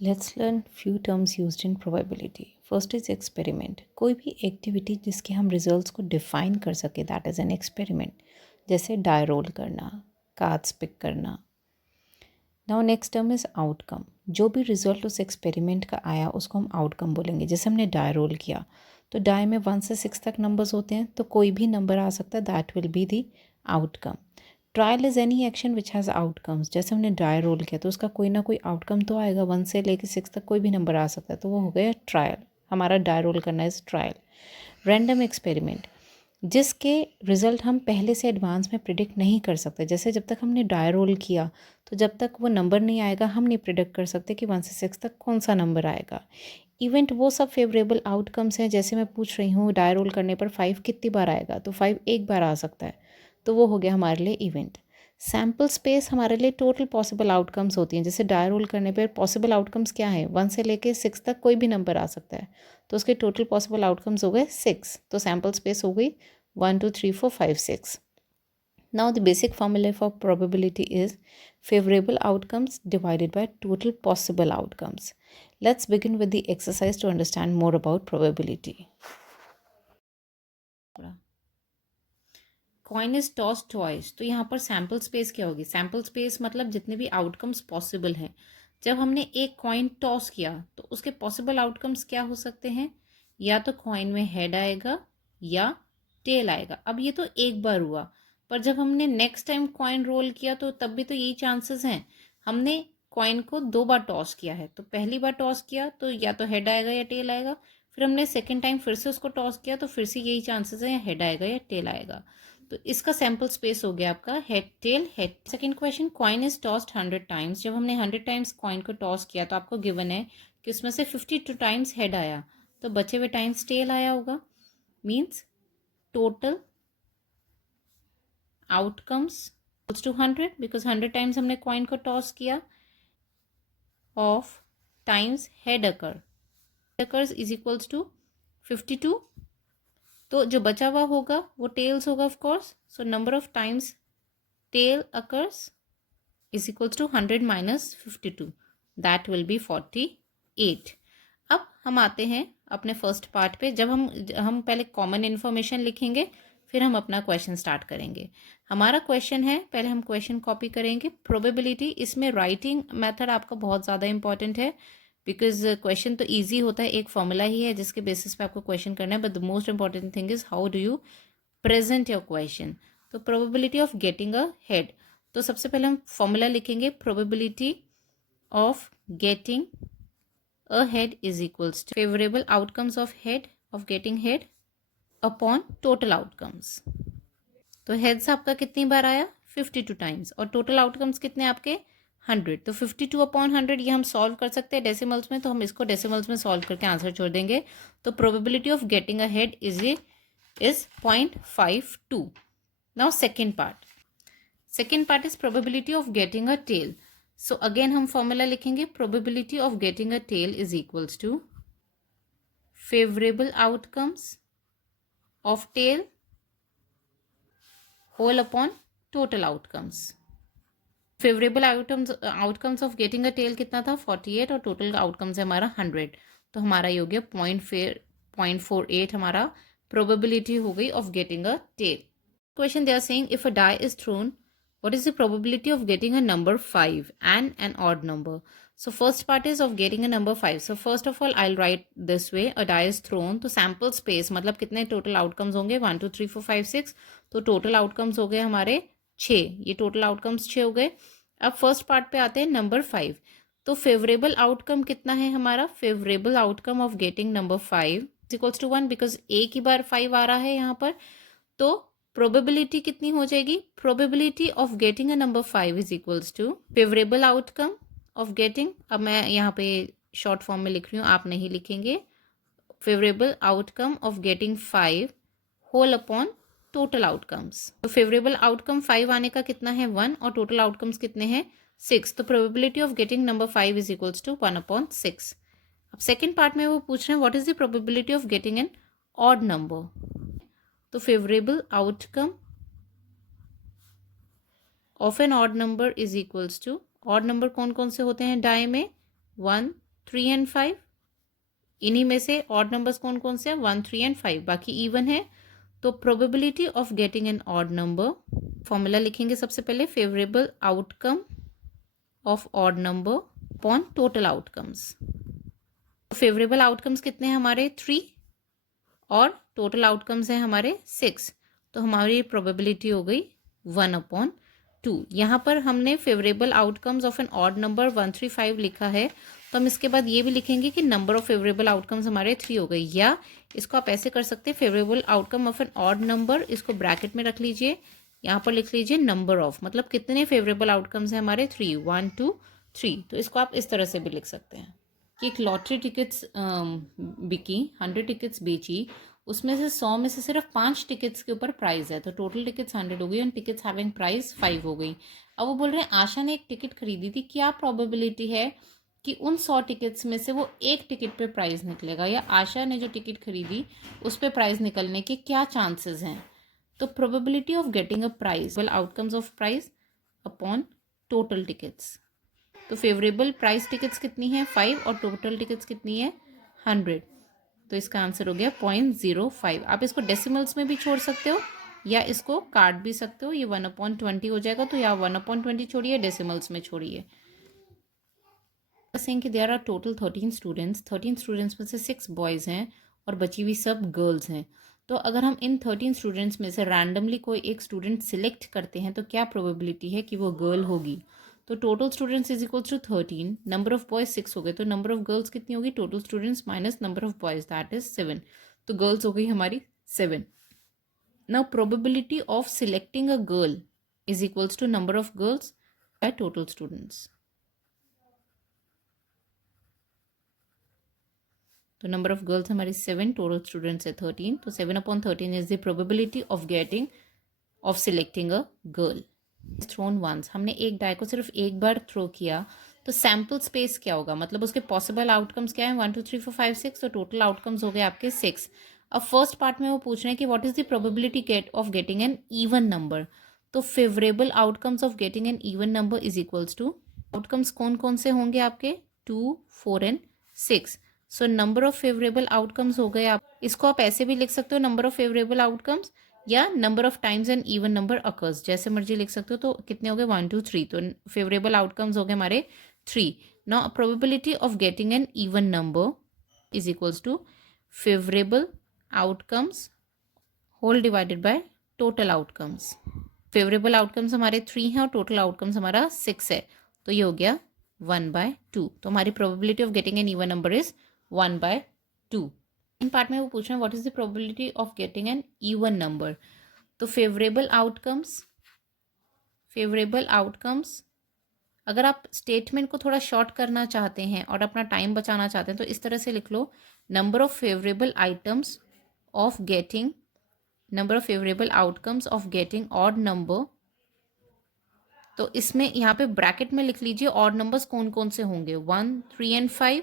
Let's learn few terms used in probability. First is experiment. कोई भी activity जिसके हम रिजल्ट्स को डिफाइन कर सके, दैट इज़ एन एक्सपेरिमेंट. जैसे डाई रोल करना, कार्ड्स पिक करना. Now next term is outcome. जो भी रिजल्ट उस एक्सपेरिमेंट का आया उसको हम आउटकम बोलेंगे. जैसे हमने डाई रोल किया तो डाई में 1 से 6 तक नंबर्स होते हैं, तो कोई भी नंबर आ सकता है, that will be the outcome. Trial is any action which has outcomes. जैसे हमने डाई रोल किया तो उसका कोई ना कोई आउटकम तो आएगा. 1 से लेकर 6 तक कोई भी नंबर आ सकता है, तो वो हो गया ट्रायल. हमारा डाई रोल करना इज़ ट्रायल. रैंडम एक्सपेरिमेंट, जिसके रिज़ल्ट हम पहले से एडवांस में प्रिडिक्ट नहीं कर सकते. जैसे जब तक हमने डाई रोल किया तो जब तक वो नंबर नहीं आएगा हम नहीं प्रिडिक्ट कर सकते कि 1 से 6 तक कौन सा नंबर आएगा. इवेंट वो सब फेवरेबल आउटकम्स हैं. जैसे मैं पूछ रही हूँ डाई रोल करने पर 5 कितनी बार आएगा, तो 5 एक बार आ सकता है, तो वो हो गया हमारे लिए इवेंट. सैम्पल स्पेस हमारे लिए टोटल पॉसिबल आउटकम्स होती हैं. जैसे डाई रोल करने पर पॉसिबल आउटकम्स क्या है, 1 से लेके 6 तक कोई भी नंबर आ सकता है, तो उसके टोटल पॉसिबल आउटकम्स हो गए 6. तो सैम्पल स्पेस हो गई 1 2 3 4 5 6. Now the basic formula for probability is favorable outcomes divided by total possible outcomes. Let's begin with the exercise to understand more about probability. Coin is toss twice. तो यहाँ पर sample space क्या होगी? Sample space मतलब जितने भी outcomes possible हैं. जब हमने एक कॉइन टॉस किया तो उसके पॉसिबल आउटकम्स क्या हो सकते हैं? या तो कॉइन में हेड आएगा या टेल आएगा. अब ये तो एक बार हुआ, पर जब हमने नेक्स्ट टाइम कॉइन रोल किया तो तब भी तो यही चांसेस हैं. हमने कॉइन को 2 बार टॉस किया है, तो पहली बार टॉस किया तो या तो हेड आएगा या टेल आएगा. फिर हमने सेकेंड टाइम फिर से उसको टॉस किया तो फिर से यही चांसेस है, या हेड आएगा या टेल आएगा. तो इसका सैम्पल स्पेस हो गया आपका head tail head. Second question, coin is tossed 100 times. जब हमने 100 टाइम्स कॉइन को टॉस किया तो आपको गिवन है कि उसमें से 52 टाइम्स हेड आया, तो बचे हुए टाइम्स टेल आया होगा. Means total outcomes to 100, because 100 times हमने कॉइन को टॉस किया. Of times head occurs is equals to 52. तो जो बचा हुआ होगा वो टेल्स होगा of course. So number of times tail occurs is equals to 100 minus 52, that will be 48. अब हम आते हैं अपने फर्स्ट पार्ट पे. जब हम पहले कॉमन इन्फॉर्मेशन लिखेंगे, फिर हम अपना क्वेश्चन स्टार्ट करेंगे. हमारा क्वेश्चन है, पहले हम क्वेश्चन कॉपी करेंगे. प्रोबेबिलिटी, इसमें राइटिंग मेथड आपका बहुत ज़्यादा इंपॉर्टेंट है, बिकॉज क्वेश्चन तो ईजी होता है, एक फॉर्मूला ही है जिसके बेसिस पे आपको क्वेश्चन करना है. But the most important thing is how do you present your question. तो probability of getting a head, तो सबसे पहले हम फॉर्मूला लिखेंगे. Probability of getting a head is equals to favorable outcomes of getting head upon total outcomes. तो heads आपका कितनी बार आया? 52 टाइम्स. और टोटल आउटकम्स कितने आपके? 100. तो 52 अपॉन 100 ये हम सॉल्व कर सकते हैं डेसिमल्स में, तो हम इसको डेसिमल्स में सॉल्व करके आंसर छोड़ देंगे. तो probability of getting a head is 0.52. Now second part is probability of getting a tail. So again हम फॉर्मूला लिखेंगे. Probability of getting a tail is equals to favourable outcomes of tail whole upon total outcomes. Favourable outcomes of getting a tail कितना था? 48, और total outcomes है हमारा 100. तो हमारा ये हो गया 0.48 हमारा प्रोबेबिलिटी हो गई of getting a tail. Question they are saying if a die is thrown, what is the probability of getting a number 5 and an odd number? So first part is of getting a number 5. So first of all I'll write this way. A die is thrown. तो sample space मतलब कितने total outcomes होंगे? 1 2 3 4 5 6. तो total outcomes हो गए हमारे 6. ये total outcomes 6 हो गए. अब first part पे आते हैं number 5. तो favorable outcome कितना है हमारा? Favorable outcome of getting number 5 is equals to 1, because एक ही बार 5 आ रहा है यहाँ पर. तो प्रोबेबिलिटी कितनी हो जाएगी? Probability of getting a number 5 is equals to favourable outcome of getting. अब मैं यहाँ पे शॉर्ट फॉर्म में लिख रही हूँ, आप नहीं लिखेंगे. Favourable outcome of getting 5 whole upon total outcomes. तो फेवरेबल आउटकम 5 आने का कितना है? 1, और टोटल आउटकम्स कितने हैं? 6. तो probability of getting number 5 is equals to 1 upon 6. अब सेकेंड पार्ट में वो पूछ रहे हैं what is the probability of getting an odd number. तो favourable outcome of an odd number is equals to, odd number कौन कौन से होते हैं डाई में? 1 3 एंड 5, इन्हीं में से ऑड नंबर्स कौन कौन से हैं, 1, 3 एंड 5, बाकी इवन है। तो probability of getting an odd number, formula लिखेंगे सबसे पहले, favourable outcome of odd number upon total outcomes. Favourable outcomes कितने हैं हमारे, 3, और टोटल आउटकम्स हैं हमारे 6, तो हमारी प्रोबेबिलिटी हो गई 1/2। यहाँ पर हमने favourable outcomes of an odd number 135 लिखा है, तो हम इसके बाद ये भी लिखेंगे कि नंबर ऑफ फेवरेबल आउटकम्स हमारे 3 हो गए। या इसको आप ऐसे कर सकते हैं, favourable outcome of an odd number, इसको ब्रैकेट में रख लीजिए, यहाँ पर लिख लीजिए नंबर ऑफ, मतलब कितने फेवरेबल आउटकम्स हैं हमारे, 3, 1, 2, 3। तो इसको आप इस तरह से भी लिख सकते हैं कि एक लॉटरी टिकट्स बिकी, 100 टिकट्स बेची, उसमें से 100 में से सिर्फ 5 टिकट्स के ऊपर प्राइस है, तो टोटल टिकट्स 100 हो गई और टिकट्स हैविंग प्राइस 5 हो गई। अब वो बोल रहे हैं आशा ने एक टिकट खरीदी थी, क्या प्रोबेबिलिटी है कि उन 100 टिकट्स में से वो एक टिकट पे प्राइस निकलेगा, या आशा ने जो टिकट खरीदी उस पर प्राइस निकलने के क्या चांसेस हैं। तो probability of getting a price, well outcomes of price upon total tickets. तो फेवरेबल प्राइस टिकट्स कितनी है, 5, और टोटल टिकट्स कितनी है, 100। तो इसका आंसर हो गया 0.05। आप इसको डेसिमल्स में भी छोड़ सकते हो या इसको काट भी सकते हो, ये 1/20 हो जाएगा, तो यहाँ 1/20 छोड़िए, डेसिमल्स में छोड़िए। सेइंग कि there are total 13 students, 13 students में से 6 बॉयज़ हैं और बची हुई सब गर्ल्स हैं। तो अगर हम इन 13 स्टूडेंट्स में से रैंडमली कोई एक स्टूडेंट सिलेक्ट करते हैं तो क्या प्रोबेबिलिटी है कि वो गर्ल होगी। तो total students is equals to 13, number of boys 6 हो गए, तो नंबर ऑफ गर्ल्स कितनी होगी, total students minus number of boys, that is 7। तो गर्ल्स हो गई हमारी 7। Now probability of selecting a girl is equals to number of girls by total students. तो नंबर ऑफ गर्ल्स हमारी 7, टोटल स्टूडेंट्स है 13, तो 7/13 is the probability of getting, of selecting a girl. Thrown once, हमने एक die को सिर्फ एक बार throw किया, तो सैम्पल स्पेस क्या होगा, मतलब उसके पॉसिबल आउटकम्स क्या है, 1 2 3 4 5 6, तो टोटल आउटकम्स हो गए आपके 6। अब फर्स्ट पार्ट में वो पूछ रहे हैं कि what is the probability of getting an even number. तो favourable outcomes of getting an even number is equals to, outcomes कौन कौन से होंगे आपके, 2, 4 and 6। So number of favourable outcomes हो गए आप, इसको आप ऐसे भी लिख सकते हो, नंबर ऑफ फेवरेबल आउटकम्स, या number of times an even number occurs, जैसे मर्जी लिख सकते हो। तो कितने हो गए, 1 2 3, तो फेवरेबल आउटकम्स हो गए हमारे 3। Now probability of getting an even number is equals to favourable outcomes whole divided by total outcomes. Favourable outcomes हमारे 3 हैं और टोटल आउटकम्स हमारा 6 है, तो ये हो गया 1/2। तो हमारी probability of getting an even number is 1/2। In part में वो पूछ रहे हैं what is the probability of getting an even number. तो फेवरेबल आउटकम्स, अगर आप स्टेटमेंट को थोड़ा शॉर्ट करना चाहते हैं और अपना टाइम बचाना चाहते हैं तो इस तरह से लिख लो, number of favourable items of getting, number of favourable outcomes of getting odd number. तो इसमें यहाँ पे ब्रैकेट में लिख लीजिए ऑड नंबर्स कौन कौन से होंगे, 1, 3 एंड 5।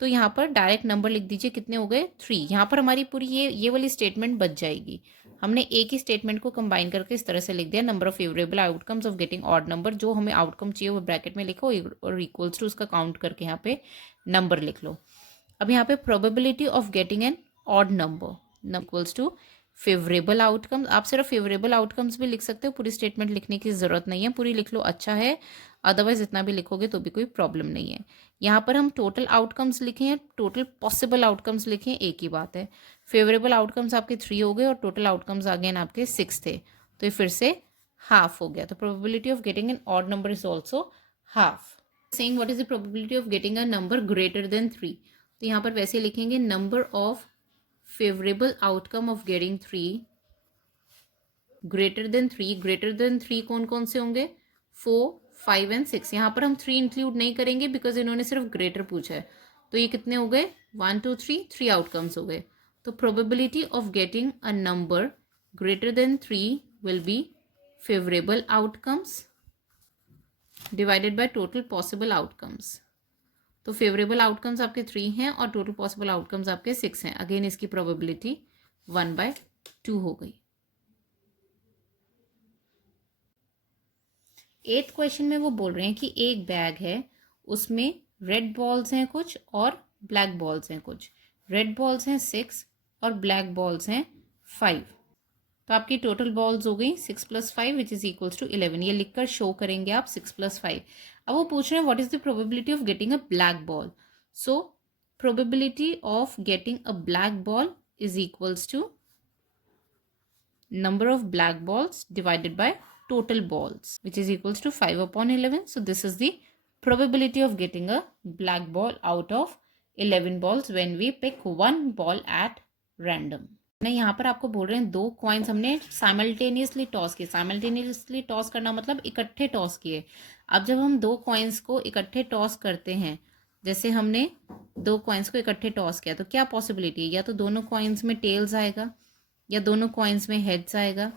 तो यहाँ पर डायरेक्ट नंबर लिख दीजिए, कितने हो गए, 3। यहाँ पर हमारी पूरी ये वाली स्टेटमेंट बच जाएगी। हमने एक ही स्टेटमेंट को कंबाइन करके इस तरह से लिख दिया, number of favourable outcomes of getting odd number, जो हमें आउटकम चाहिए वो ब्रैकेट में लिखो और इक्वल्स टू उसका काउंट करके यहाँ पे नंबर लिख लो। अब यहाँ पे probability of getting an odd number equals to favourable outcomes. आप सिर्फ फेवरेबल आउटकम्स भी लिख सकते हो, पूरी स्टेटमेंट लिखने की ज़रूरत नहीं है, पूरी लिख लो अच्छा है, अदरवाइज इतना भी लिखोगे तो भी कोई प्रॉब्लम नहीं है। यहाँ पर हम टोटल आउटकम्स लिखे हैं, टोटल पॉसिबल आउटकम्स लिखे हैं, एक ही बात है। फेवरेबल आउटकम्स आपके 3 हो गए और टोटल आउटकम्स अगेन आपके 6 थे, तो ये फिर से हाफ हो गया। तो probability of getting an odd number is also half. Saying what is the probability of getting a number greater then 3, तो यहाँ पर वैसे लिखेंगे number of favourable outcome of getting 3 greater than 3। Greater than 3 कौन कौन से होंगे, 4, 5 एंड 6। यहाँ पर हम 3 इंक्लूड नहीं करेंगे बिकॉज इन्होंने सिर्फ ग्रेटर पूछा है। तो ये कितने हो गए, 1 2 3 आउटकम्स हो गए। तो probability of getting a number greater then 3 will be favourable outcomes divided by total possible outcomes. तो फेवरेबल आउटकम्स आपके 3 हैं और टोटल पॉसिबल आउटकम्स आपके 6 हैं। अगेन इसकी प्रोबेबिलिटी 1/2 हो गई। 8th क्वेश्चन में वो बोल रहे हैं कि एक बैग है, उसमें रेड बॉल्स हैं कुछ और ब्लैक बॉल्स हैं कुछ। रेड बॉल्स हैं 6 और ब्लैक बॉल्स हैं 5। तो आपकी टोटल बॉल्स हो गई 6 + 5 विच इज इक्वल्स टू 11। ये लिखकर शो करेंगे आप 6 + 5। अब वो पूछ रहे हैं what is the probability of getting a black ball. So probability of getting a black ball is equals to number of black balls divided by total balls, which is equals to 5/11. So this is the probability of getting a black ball out of 11 balls when we pick one ball at random. ना यहाँ पर आपको बोल रहे हैं 2 coins हमने simultaneously toss किए। Simultaneously toss करना मतलब इकट्ठे टॉस किए। अब जब हम 2 कॉइन्स को इकट्ठे टॉस करते हैं, जैसे हमने 2 कॉइन्स को इकट्ठे टॉस किया, तो क्या पॉसिबिलिटी है? या तो दोनों कॉइन्स में टेल्स आएगा, या दोनों कॉइन्स में हेड्स आएगा,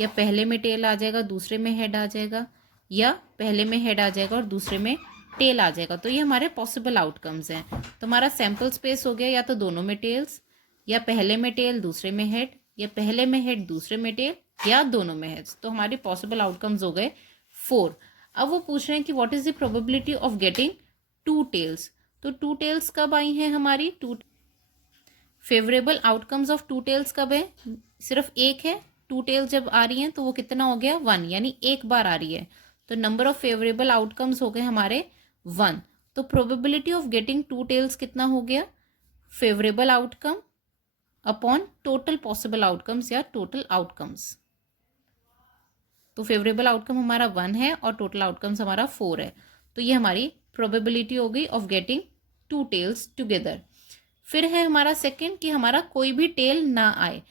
या पहले में टेल आ जाएगा दूसरे में हेड आ जाएगा, या पहले में हेड आ जाएगा और दूसरे में टेल आ जाएगा। तो ये हमारे पॉसिबल आउटकम्स हैं। तो हमारा सैम्पल स्पेस हो गया या तो दोनों में टेल्स, या पहले में टेल दूसरे में हेड, या पहले में हेड दूसरे में टेल, या दोनों में हेड्स। तो हमारे पॉसिबल आउटकम्स हो गए 4। अब वो पूछ रहे हैं कि what is the probability of getting 2 tails. तो 2 टेल्स कब आई हैं हमारी? फेवरेबल आउटकम्स ऑफ 2 टेल्स कब है? सिर्फ एक है। 2 टेल्स जब आ रही हैं तो वो कितना हो गया? 1, यानी एक बार आ रही है। तो नंबर ऑफ फेवरेबल आउटकम्स हो गए हमारे 1। तो प्रोबेबिलिटी ऑफ गेटिंग 2 टेल्स कितना हो गया? Favourable outcome upon total possible outcomes या टोटल आउटकम्स। तो फेवरेबल आउटकम हमारा 1 है और टोटल आउटकम्स हमारा 4 है। तो ये हमारी प्रोबेबिलिटी हो गई ऑफ गेटिंग 2 टेल्स टुगेदर। फिर है हमारा सेकंड कि हमारा कोई भी टेल ना आए।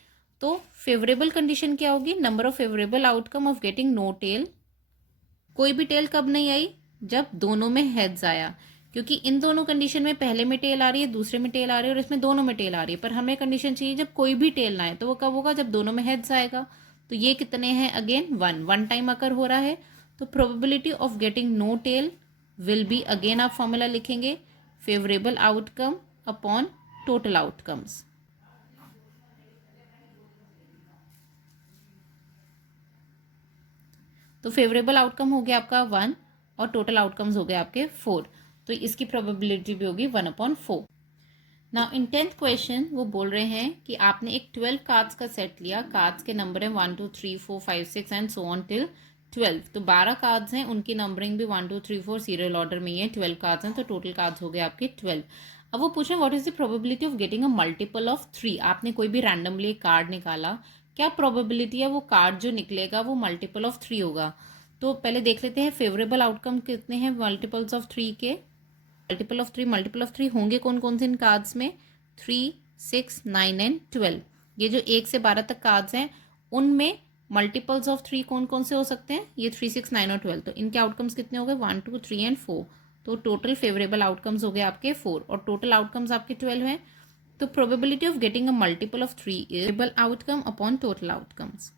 तो फेवरेबल कंडीशन क्या होगी? Number of favourable outcome of getting no tail. कोई भी टेल कब नहीं आई? जब दोनों में हेड्स आया, क्योंकि इन दोनों कंडीशन में पहले में टेल आ रही है, दूसरे में टेल आ रही है और इसमें दोनों में टेल आ रही है। पर हमें कंडीशन चाहिए जब कोई भी टेल ना आए। तो वो कब होगा? जब दोनों में हेड्स आएगा। तो ये कितने हैं? अगेन 1 टाइम अकर हो रहा है। तो probability of getting no tail will be, again आप फॉर्मूला लिखेंगे, favourable outcome upon total outcomes. तो फेवरेबल आउटकम हो गया आपका 1 और टोटल आउटकम्स हो गए आपके 4। तो इसकी प्रोबेबिलिटी भी होगी 1/4। नाउ इन 10th क्वेश्चन वो बोल रहे हैं कि आपने एक 12 कार्ड्स का सेट लिया। कार्ड्स के नंबर है 1 2 3 4 5 6 एंड सो ऑन टिल 12। तो 12 कार्ड्स हैं, उनकी नंबरिंग भी 1 2 3 4 सीरियल ऑर्डर में ही है। 12 कार्ड्स हैं तो टोटल कार्ड्स हो गए आपके 12। अब वो पूछ रहे हैं what is the probability of getting a multiple of 3। आपने कोई भी रैंडमली कार्ड निकाला, क्या प्रोबेबिलिटी है वो कार्ड जो निकलेगा वो मल्टीपल ऑफ 3 होगा। तो पहले देख लेते हैं फेवरेबल आउटकम कितने हैं मल्टीपल्स ऑफ 3 के। मल्टीपल ऑफ थ्री होंगे कौन कौन से इन कार्ड्स में? 3 6 9 एंड 12। ये जो 1 से 12 तक कार्ड्स हैं उनमें मल्टीपल्स ऑफ 3 कौन कौन से हो सकते हैं? ये 3 6 9 और 12। तो इनके आउटकम्स कितने हो गए? 1 2 3 एंड 4। तो टोटल फेवरेबल आउटकम्स हो गए आपके 4 और टोटल आउटकम्स आपके 12 हैं। तो probability of getting a multiple of 3 is favourable outcome upon total outcomes.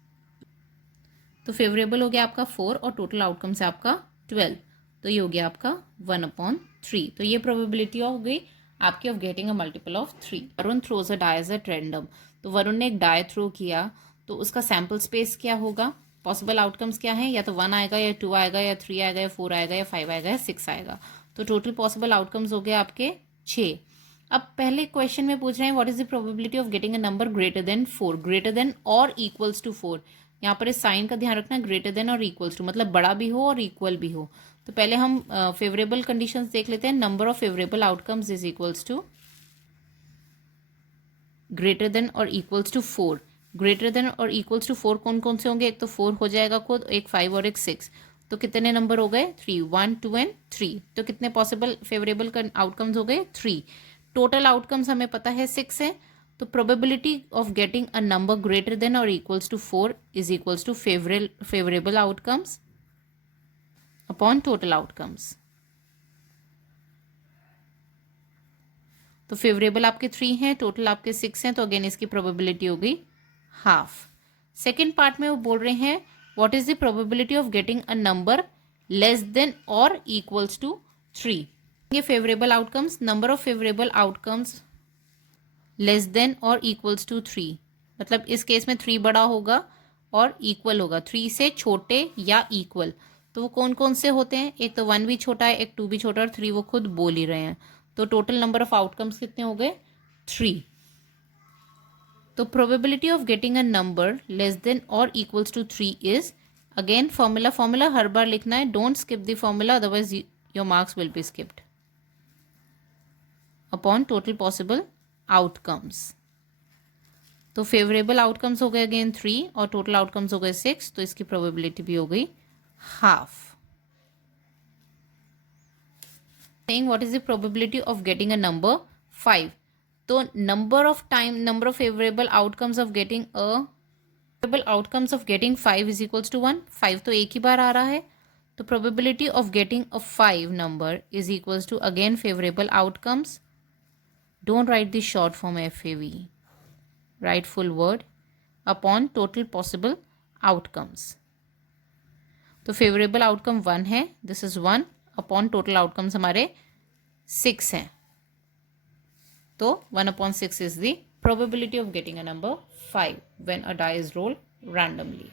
तो फेवरेबल हो गया आपका 4 और टोटल आउटकम्स है आपका 12। तो ये हो गया आपका 1/3। तो ये प्रोबेबिलिटी हो गई आपकी of getting a multiple of 3। Varun throws a die at random. तो वरुण ने एक डाई थ्रो किया, तो उसका सैम्पल स्पेस क्या होगा? पॉसिबल आउटकम्स क्या है? या तो 1 आएगा, या 2 आएगा, या 3 आएगा, या 4 आएगा, या 5 आएगा, या 6 आएगा। तो टोटल पॉसिबल आउटकम्स हो गए आपके 6। अब पहले क्वेश्चन में पूछ रहे हैं what is the probability of getting a number greater then 4, greater than और इक्वल्स टू 4। यहाँ पर इस साइन का ध्यान रखना, ग्रेटर देन और इक्वल्स टू मतलब बड़ा भी हो और इक्वल भी हो। तो पहले हम फेवरेबल कंडीशंस देख लेते हैं। Number of favourable outcomes is equals to greater than और इक्वल्स टू 4। ग्रेटर देन और इक्वल्स टू 4 कौन कौन से होंगे? एक तो 4 हो जाएगा खुद, एक 5 और एक 6। तो कितने नंबर हो गए? 3 1 2 एंड 3। तो कितने पॉसिबल फेवरेबल आउटकम्स हो गए? 3। टोटल आउटकम्स हमें पता है 6 है। तो probability of getting a number greater than और equals to 4 is equals to favourable outcomes upon total outcomes. तो फेवरेबल आपके 3 हैं, टोटल आपके 6 हैं। तो अगेन इसकी प्रोबेबिलिटी हो गई हाफ। सेकेंड पार्ट में वो बोल रहे हैं what is the probability of getting a number less than और इक्वल्स टू 3। ये favourable outcomes, number of favourable outcomes less than और इक्वल्स टू 3। मतलब इस केस में 3 बड़ा होगा और इक्वल होगा, 3 से छोटे या इक्वल। तो वो कौन कौन से होते हैं, एक तो 1 भी छोटा है, एक 2 भी छोटा है और 3 वो खुद बोल ही रहे हैं, तो टोटल नंबर ऑफ आउटकम्स कितने हो गए 3। तो probability of getting a number less than और equals to 3 is, again formula हर बार लिखना है, don't skip the formula otherwise your marks will be skipped, upon total possible outcomes. तो फेवरेबल आउटकम्स हो गए अगेन 3 और टोटल आउटकम्स हो गए 6, तो इसकी प्रोबेबिलिटी भी हो गई half. Saying what is the probability of getting a number 5, तो number of favorable outcomes of getting 5 is equals to 1, 5 तो एक ही बार आ रहा है, तो probability of getting a 5 number is equals to again favorable outcomes, don't write the short form FAV, write full word, upon total possible outcomes। तो favourable outcome 1 है, this is 1 upon total outcomes हमारे 6 हैं, तो 1/6 is the probability of getting a number 5 when a die is rolled randomly।